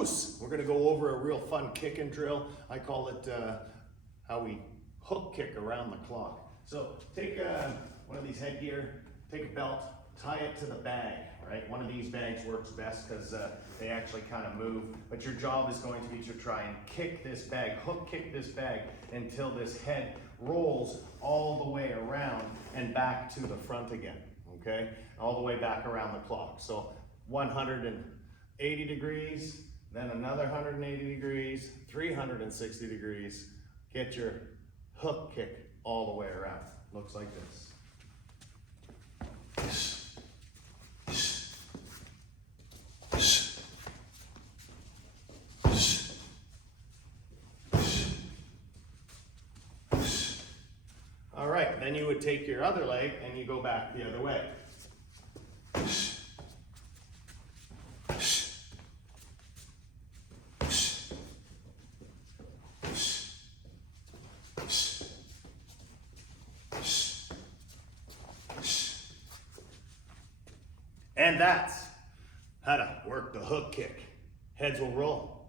Us. We're gonna go over a real fun kicking drill. I call it how we hook kick around the clock. So take one of these headgear, take a belt, tie it to the bag, right? One of these bags works best because they actually kind of move, but your job is going to be to try and kick this bag, hook kick this bag until this head rolls all the way around and back to the front again, okay? All the way back around the clock. So 180 degrees, then another 180 degrees, 360 degrees. Get your hook kick all the way around. Looks like this. All right, then you would take your other leg and you go back the other way. And that's how to work the hook kick. Heads will roll.